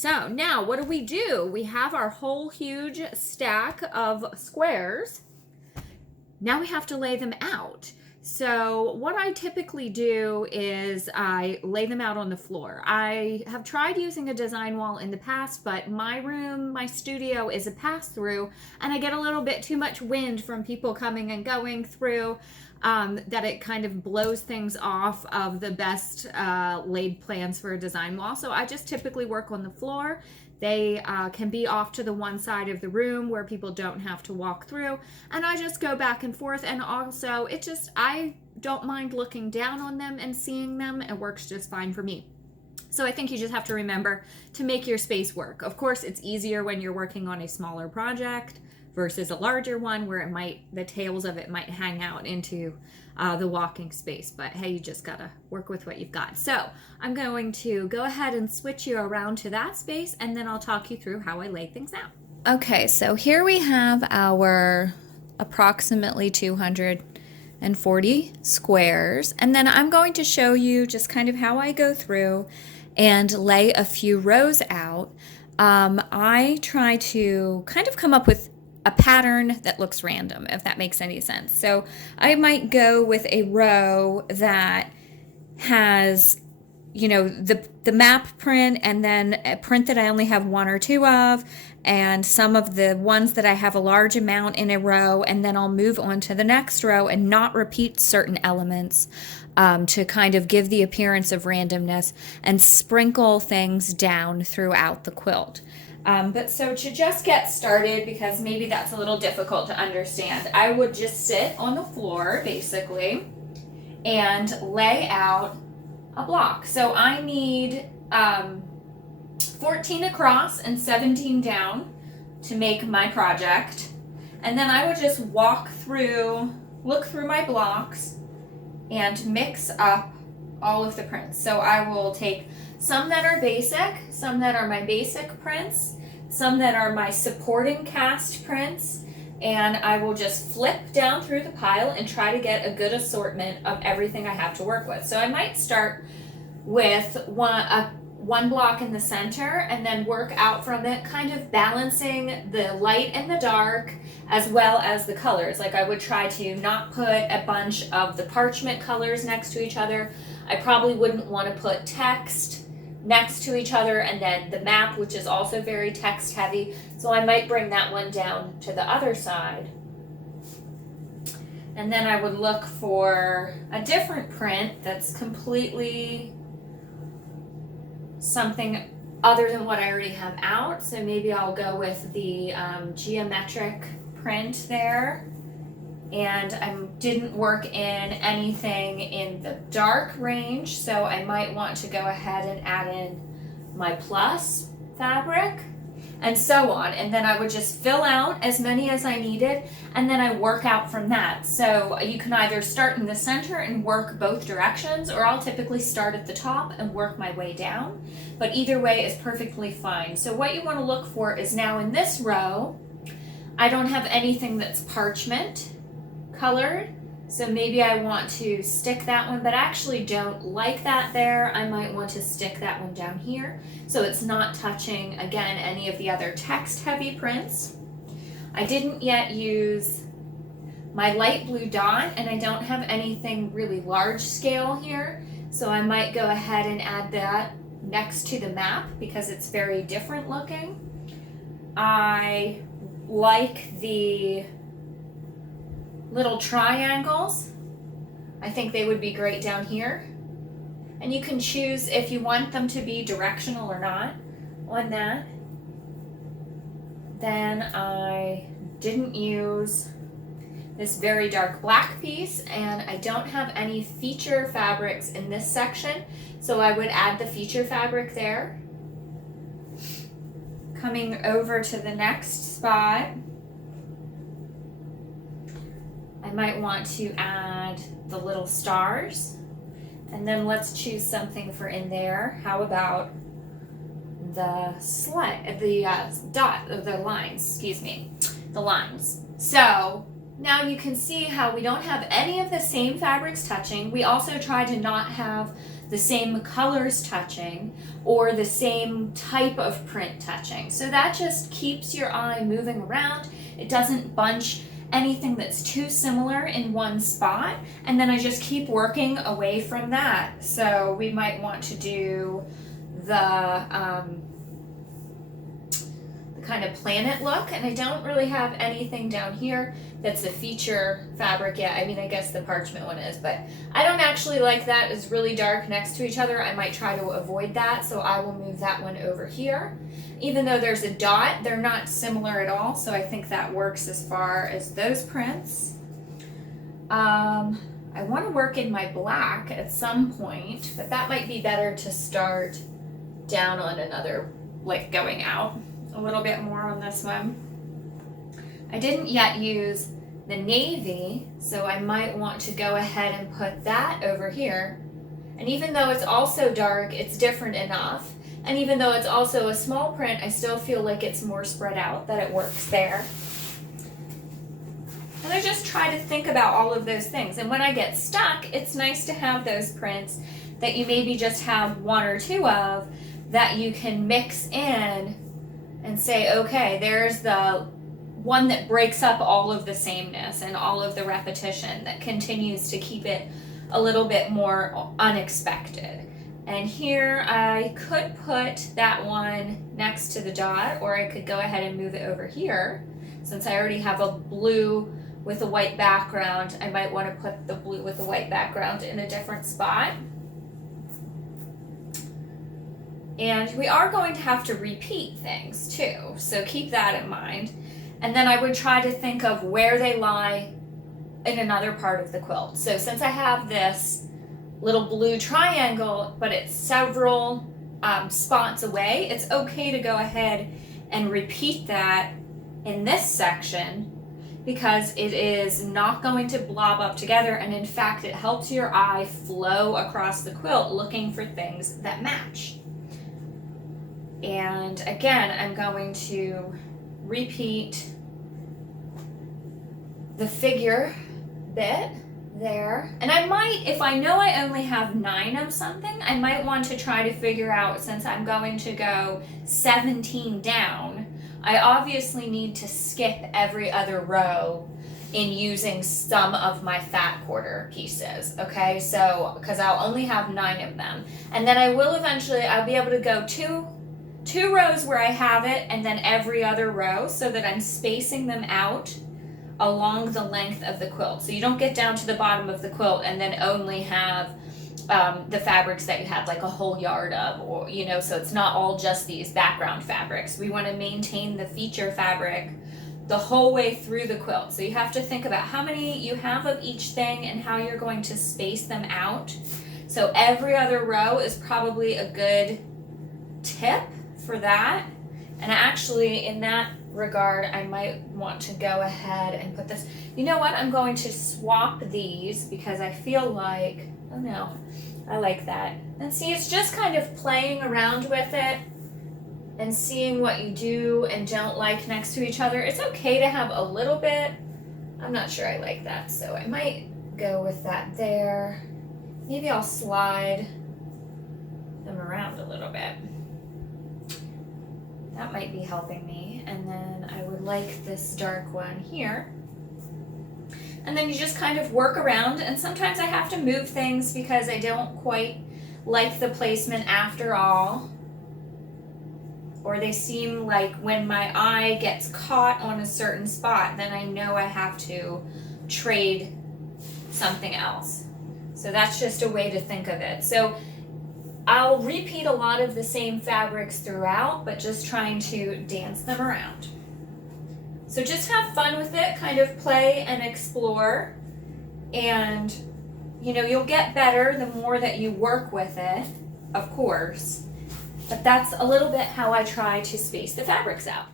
So now what do? We have our whole huge stack of squares. Now we have to lay them out. So what I typically do is I lay them out on the floor. I have tried using a design wall in the past, but my room, my studio is a pass-through, and I get a little bit too much wind from people coming and going through, that it kind of blows things off of the best laid plans for a design wall. So I just typically work on the floor. They can be off to the one side of the room where people don't have to walk through. And I just go back and forth. And also, I don't mind looking down on them and seeing them. It works just fine for me. So I think you just have to remember to make your space work. Of course, it's easier when you're working on a smaller project versus a larger one where the tails of it might hang out into the walking space. But hey, you just gotta work with what you've got. So I'm going to go ahead and switch you around to that space, and then I'll talk you through how I lay things out. Okay, so here we have our approximately 240 squares, and then I'm going to show you just kind of how I go through and lay a few rows out. I try to kind of come up with a pattern that looks random, if that makes any sense. So I might go with a row that has, the map print, and then a print that I only have one or two of, and some of the ones that I have a large amount in a row, and then I'll move on to the next row and not repeat certain elements to kind of give the appearance of randomness and sprinkle things down throughout the quilt. But so to just get started, because maybe that's a little difficult to understand, I would just sit on the floor basically and lay out a block. So I need 14 across and 17 down to make my project. And then I would just look through my blocks and mix up all of the prints. So I will take some that are basic, some that are my basic prints, some that are my supporting cast prints, and I will just flip down through the pile and try to get a good assortment of everything I have to work with. So I might start with one block in the center and then work out from it, kind of balancing the light and the dark as well as the colors. Like I would try to not put a bunch of the parchment colors next to each other. I probably wouldn't want to put text next to each other, and then the map, which is also very text heavy. So I might bring that one down to the other side. And then I would look for a different print that's completely something other than what I already have out. So maybe I'll go with the geometric print there. And I didn't work in anything in the dark range, so I might want to go ahead and add in my plus fabric and so on. And then I would just fill out as many as I needed, and then I work out from that. So you can either start in the center and work both directions, or I'll typically start at the top and work my way down. But either way is perfectly fine. So what you want to look for is now in this row, I don't have anything that's parchment colored, so maybe I want to stick that one, but I actually don't like that there. I might want to stick that one down here so it's not touching, again, any of the other text heavy prints. I didn't yet use my light blue dot, and I don't have anything really large scale here, so I might go ahead and add that next to the map because it's very different looking. I like the little triangles. I think they would be great down here. And you can choose if you want them to be directional or not on that. Then I didn't use this very dark black piece, and I don't have any feature fabrics in this section, so I would add the feature fabric there. Coming over to the next spot, I might want to add the little stars, and then let's choose something for in there. How about the lines. So now you can see how we don't have any of the same fabrics touching. We also try to not have the same colors touching or the same type of print touching. So that just keeps your eye moving around. It doesn't bunch anything that's too similar in one spot. And then I just keep working away from that. So we might want to do the kind of planet look, and I don't really have anything down here that's a feature fabric yet. I mean, I guess the parchment one is, but I don't actually like that. It's really dark next to each other. I might try to avoid that, so I will move that one over here. Even though there's a dot, they're not similar at all, so I think that works as far as those prints. I want to work in my black at some point, but that might be better to start down on another, like going out a little bit more on this one. I didn't yet use the navy, so I might want to go ahead and put that over here. And even though it's also dark, it's different enough. And even though it's also a small print, I still feel like it's more spread out, that it works there. And I just try to think about all of those things. And when I get stuck, it's nice to have those prints that you maybe just have one or two of that you can mix in and say, okay, there's the one that breaks up all of the sameness and all of the repetition, that continues to keep it a little bit more unexpected. And here I could put that one next to the dot, or I could go ahead and move it over here. Since I already have a blue with a white background, I might want to put the blue with the white background in a different spot. And we are going to have to repeat things too, so keep that in mind. And then I would try to think of where they lie in another part of the quilt. So since I have this little blue triangle, but it's several spots away, it's okay to go ahead and repeat that in this section, because it is not going to blob up together, and in fact it helps your eye flow across the quilt looking for things that match. And again, I'm going to repeat the figure bit there. And I might, if I know I only have 9 of something, I might want to try to figure out, since I'm going to go 17 down, I obviously need to skip every other row in using some of my fat quarter pieces, okay? So, because I'll only have 9 of them. And then I will eventually, I'll be able to go two rows where I have it, and then every other row, so that I'm spacing them out along the length of the quilt. So you don't get down to the bottom of the quilt and then only have the fabrics that you have like a whole yard of, or, you know, so it's not all just these background fabrics. We want to maintain the feature fabric the whole way through the quilt. So you have to think about how many you have of each thing and how you're going to space them out. So every other row is probably a good tip for that. And actually, in that regard, I might want to go ahead and put this, you know what, I'm going to swap these, because I feel like, oh no, I like that. And see, it's just kind of playing around with it and seeing what you do and don't like next to each other. It's okay to have a little bit. I'm not sure I like that, so I might go with that there. Maybe I'll slide them around a little bit. That might be helping me. And then I would like this dark one here. And then you just kind of work around, and sometimes I have to move things because I don't quite like the placement after all. Or they seem like when my eye gets caught on a certain spot, then I know I have to trade something else. So that's just a way to think of it. So I'll repeat a lot of the same fabrics throughout, but just trying to dance them around. So just have fun with it, kind of play and explore. And, you know, you'll get better the more that you work with it, of course. But that's a little bit how I try to space the fabrics out.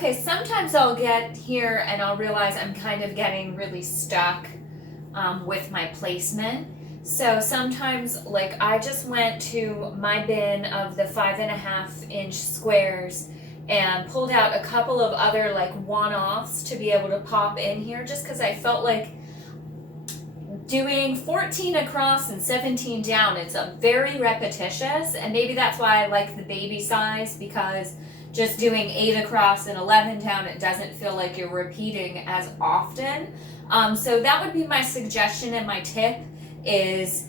Okay, sometimes I'll get here and I'll realize I'm kind of getting really stuck with my placement. So sometimes, like, I just went to my bin of the 5.5-inch squares and pulled out a couple of other like one-offs to be able to pop in here, just because I felt like doing 14 across and 17 down, it's a very repetitious, and maybe that's why I like the baby size, because just doing 8 across and 11 down, it doesn't feel like you're repeating as often. So that would be my suggestion, and my tip is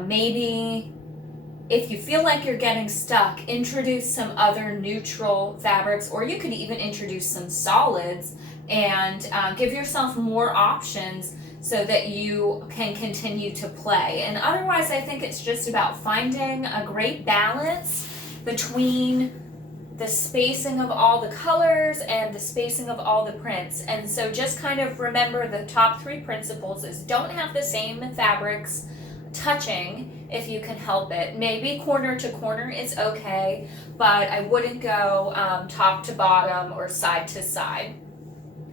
maybe if you feel like you're getting stuck, introduce some other neutral fabrics, or you could even introduce some solids and give yourself more options so that you can continue to play. And otherwise, I think it's just about finding a great balance between the spacing of all the colors and the spacing of all the prints. And so just kind of remember the top 3 principles is don't have the same fabrics touching if you can help it. Maybe corner to corner is okay, but I wouldn't go top to bottom or side to side.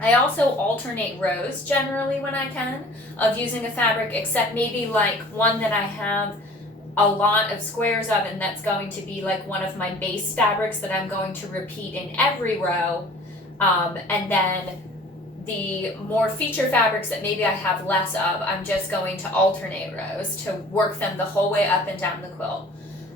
I also alternate rows generally when I can of using a fabric, except maybe like one that I have a lot of squares of, and that's going to be like one of my base fabrics that I'm going to repeat in every row, and then the more feature fabrics that maybe I have less of, I'm just going to alternate rows to work them the whole way up and down the quilt.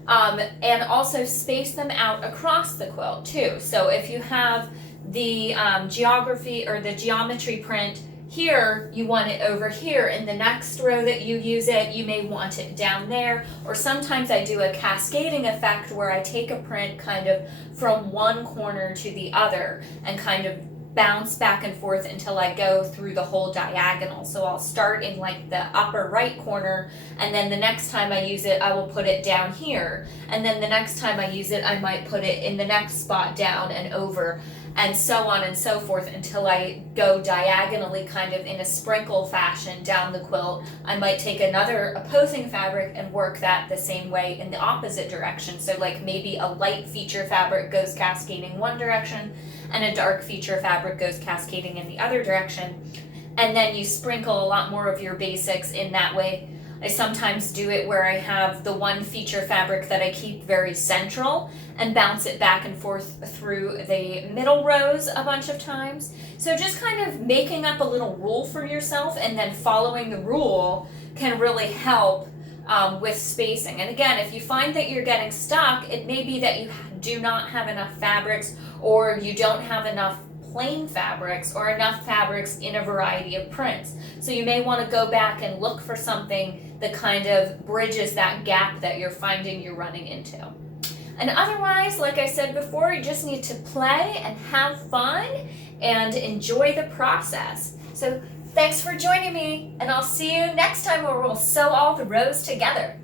And also space them out across the quilt too. So if you have the geography or the geometry print here, you want it over here. In the next row that you use it, you may want it down there. Or sometimes I do a cascading effect where I take a print kind of from one corner to the other and kind of bounce back and forth until I go through the whole diagonal. So I'll start in like the upper right corner, and then the next time I use it, I will put it down here. And then the next time I use it, I might put it in the next spot down and over, and so on and so forth until I go diagonally kind of in a sprinkle fashion down the quilt. I might take another opposing fabric and work that the same way in the opposite direction. So like maybe a light feature fabric goes cascading one direction and a dark feature fabric goes cascading in the other direction. And then you sprinkle a lot more of your basics in that way. I sometimes do it where I have the one feature fabric that I keep very central and bounce it back and forth through the middle rows a bunch of times. So just kind of making up a little rule for yourself and then following the rule can really help with spacing. And again, if you find that you're getting stuck, it may be that you do not have enough fabrics, or you don't have enough plain fabrics or enough fabrics in a variety of prints. So you may want to go back and look for something that kind of bridges that gap that you're finding you're running into. And otherwise, like I said before, you just need to play and have fun and enjoy the process. So thanks for joining me, and I'll see you next time where we'll sew all the rows together.